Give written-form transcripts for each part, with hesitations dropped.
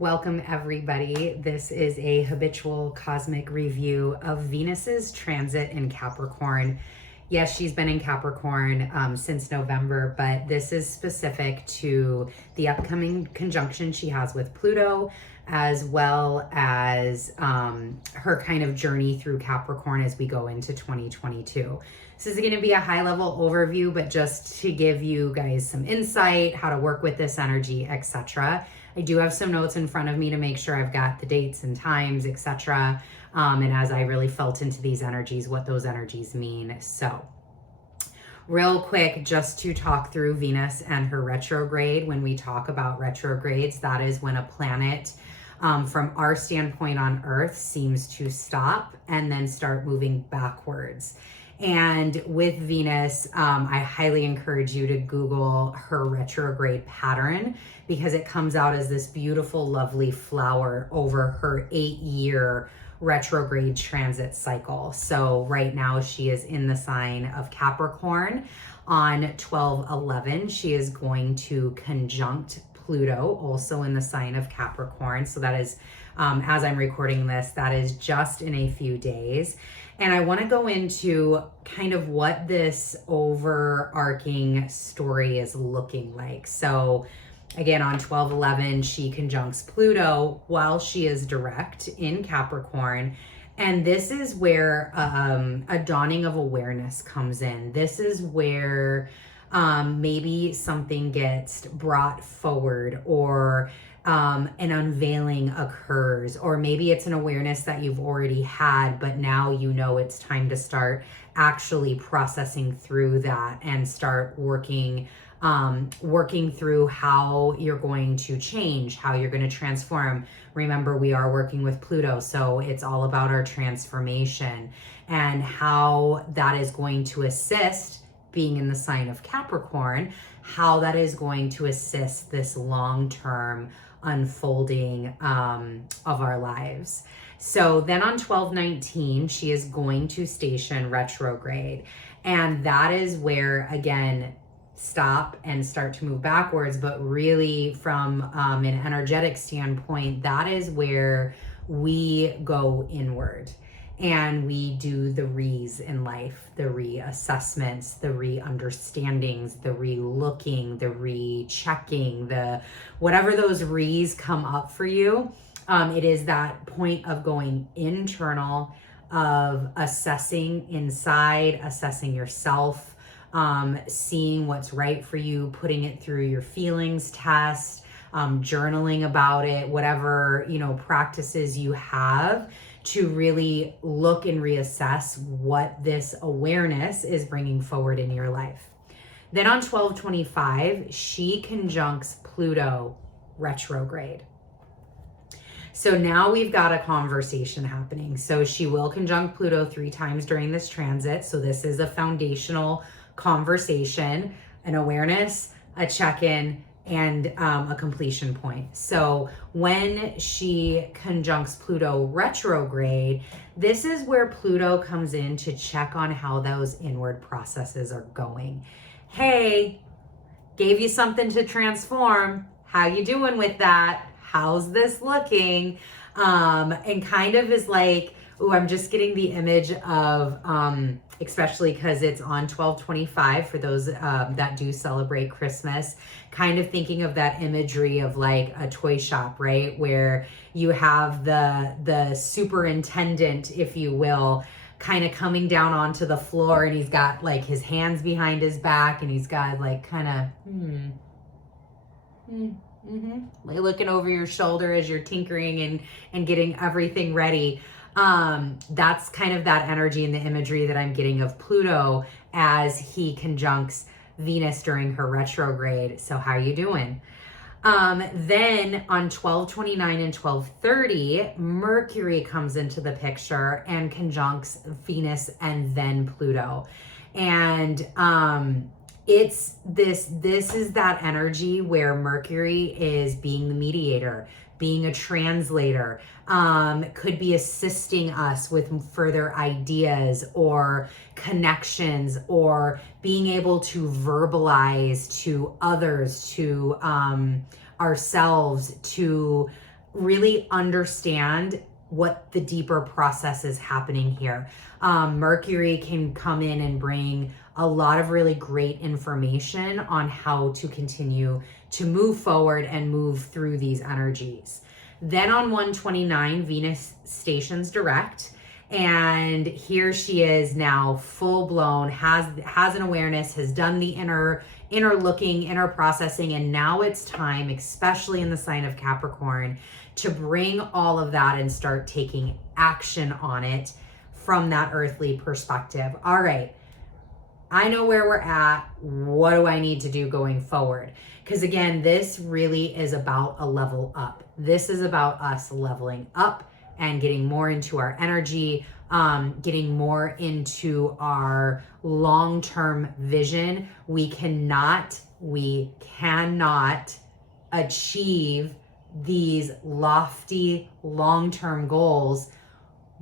Welcome everybody. This is a habitual cosmic review of Venus's transit in Capricorn. Yes, she's been in Capricorn since November, but this is specific to the upcoming conjunction she has with Pluto, as well as her kind of journey through Capricorn as we go into 2022. This is going to be a high level overview, but just to give you guys some insight, how to work with this energy, etc. I do have some notes in front of me to make sure I've got the dates and times, etc. And as I really felt into these energies, what those energies mean. So real quick, just to talk through Venus and her retrograde. When we talk about retrogrades, that is when a planet from our standpoint on Earth seems to stop and then start moving backwards. And with Venus, I highly encourage you to Google her retrograde pattern because it comes out as this beautiful, lovely flower over her 8-year retrograde transit cycle. So right now she is in the sign of Capricorn. On 12/11, she is going to conjunct Pluto, also in the sign of Capricorn. So that is, as I'm recording this, that is just in a few days. And I want to go into kind of what this overarching story is looking like. So again, on 12/11, she conjuncts Pluto while she is direct in Capricorn. And this is where a dawning of awareness comes in. This is where maybe something gets brought forward, or an unveiling occurs, or maybe it's an awareness that you've already had, but now you know it's time to start actually processing through that and start working through how you're going to change, how you're going to transform. Remember, we are working with Pluto, so it's all about our transformation and how that is going to assist, being in the sign of Capricorn, how that is going to assist this long-term unfolding of our lives. So then on 12/19, she is going to station retrograde. And that is where, again, stop and start to move backwards, but really from an energetic standpoint, that is where we go inward. And we do the re's in life, the reassessments, the re-understandings, the re-looking, the re-checking, the whatever those re's come up for you. It is that point of going internal, of assessing inside, assessing yourself, seeing what's right for you, putting it through your feelings test, journaling about it, whatever, practices you have to really look and reassess what this awareness is bringing forward in your life. Then on 12/25, she conjuncts Pluto retrograde. So now we've got a conversation happening. So she will conjunct Pluto 3 times during this transit. So this is a foundational conversation, an awareness, a check-in, and a completion point. So when she conjuncts Pluto retrograde, this is where Pluto comes in to check on how those inward processes are going. Hey, gave you something to transform. How you doing with that? How's this looking? And kind of is like, oh, I'm just getting the image of, especially because it's on 12/25 for those that do celebrate Christmas, kind of thinking of that imagery of like a toy shop, right? Where you have the superintendent, if you will, kind of coming down onto the floor, and he's got like his hands behind his back, and he's got like kind of like looking over your shoulder as you're tinkering and getting everything ready. That's kind of that energy and the imagery that I'm getting of Pluto as he conjuncts Venus during her retrograde. So how are you doing? Then on 12/29 and 12/30, Mercury comes into the picture and conjuncts Venus and then Pluto. And it's this is that energy where Mercury is being the mediator, being a translator, could be assisting us with further ideas or connections, or being able to verbalize to others, to ourselves, to really understand what the deeper process is happening here. Mercury can come in and bring a lot of really great information on how to continue to move forward and move through these energies. Then on 129, Venus stations direct. And here she is now full blown, has an awareness, has done the inner looking, inner processing. And now it's time, especially in the sign of Capricorn, to bring all of that and start taking action on it from that earthly perspective. All right, I know where we're at. What do I need to do going forward? Because again, this really is about a level up. This is about us leveling up and getting more into our energy, getting more into our long-term vision. We cannot achieve these lofty long-term goals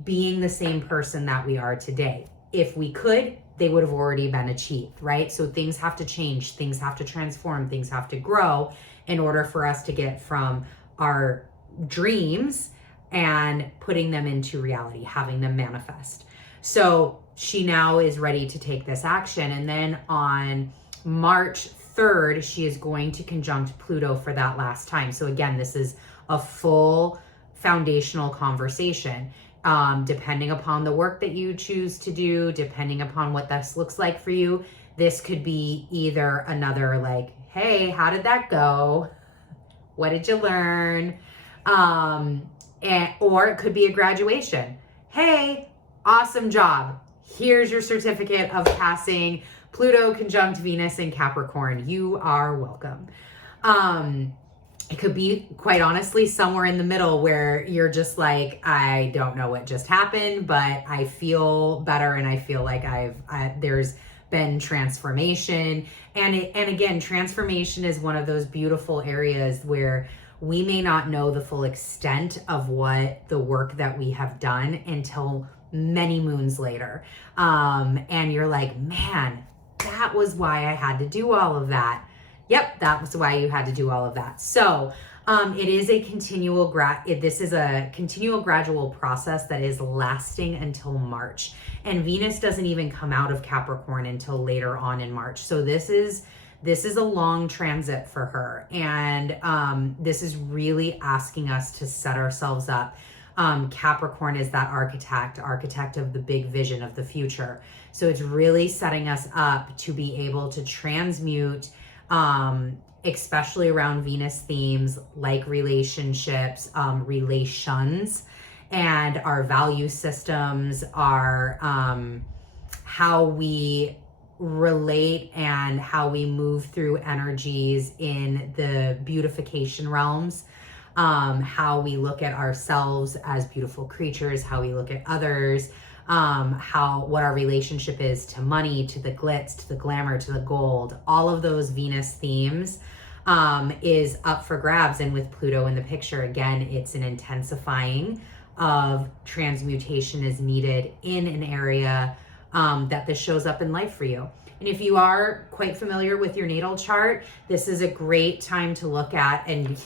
being the same person that we are today. If we could, they would have already been achieved, right? So things have to change, things have to transform, things have to grow in order for us to get from our dreams and putting them into reality, having them manifest. So she now is ready to take this action. And then on March 3rd, she is going to conjunct Pluto for that last time. So again, this is a full foundational conversation. Depending upon the work that you choose to do, depending upon what this looks like for you, this could be either another like, hey, how did that go? What did you learn? Or it could be a graduation. Hey, awesome job. Here's your certificate of passing Pluto conjunct Venus in Capricorn. You are welcome. It could be, quite honestly, somewhere in the middle where you're just like, I don't know what just happened, but I feel better and I feel like there's been transformation. And again, transformation is one of those beautiful areas where we may not know the full extent of what the work that we have done until many moons later. And you're like, man, that was why I had to do all of that. Yep, that was why you had to do all of that. So it is a continual gradual process that is lasting until March. And Venus doesn't even come out of Capricorn until later on in March. So this is a long transit for her. And this is really asking us to set ourselves up. Capricorn is that architect of the big vision of the future. So it's really setting us up to be able to transmute, especially around Venus themes like relationships, relations, and our value systems, our how we relate and how we move through energies in the beautification realms, how we look at ourselves as beautiful creatures, how we look at others, what our relationship is to money, to the glitz, to the glamour, to the gold. All of those Venus themes is up for grabs. And with Pluto in the picture, again, it's an intensifying of transmutation is needed in an area that this shows up in life for you. And if you are quite familiar with your natal chart, this is a great time to look at. And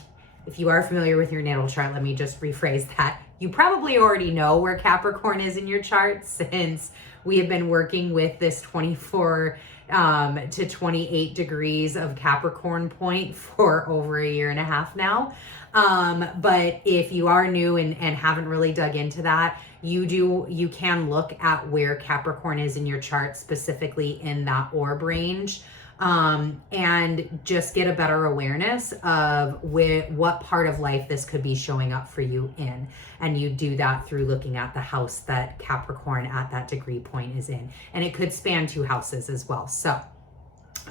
if you are familiar with your natal chart, let me just rephrase that. You probably already know where Capricorn is in your chart, since we have been working with this 24 to 28 degrees of Capricorn point for over a year and a half now. But if you are new and haven't really dug into that, you can look at where Capricorn is in your chart, specifically in that orb range, and just get a better awareness of what part of life this could be showing up for you in. And you do that through looking at the house that Capricorn at that degree point is in. And it could span 2 houses as well. So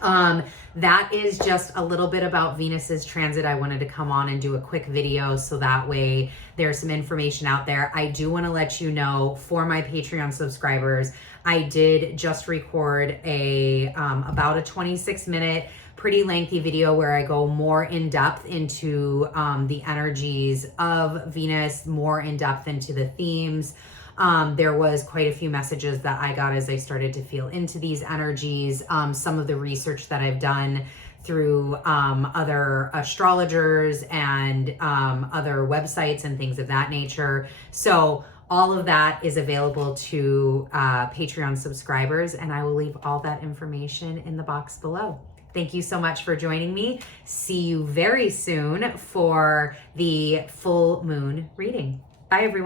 that is just a little bit about Venus's transit. I wanted to come on and do a quick video so that way there's some information out there. I do want to let you know, for my Patreon subscribers, I did just record about a 26-minute, pretty lengthy video where I go more in depth into the energies of Venus, more in depth into the themes. There was quite a few messages that I got as I started to feel into these energies. Some of the research that I've done through other astrologers and other websites and things of that nature. So all of that is available to Patreon subscribers, and I will leave all that information in the box below. Thank you so much for joining me. See you very soon for the full moon reading. Bye, everyone.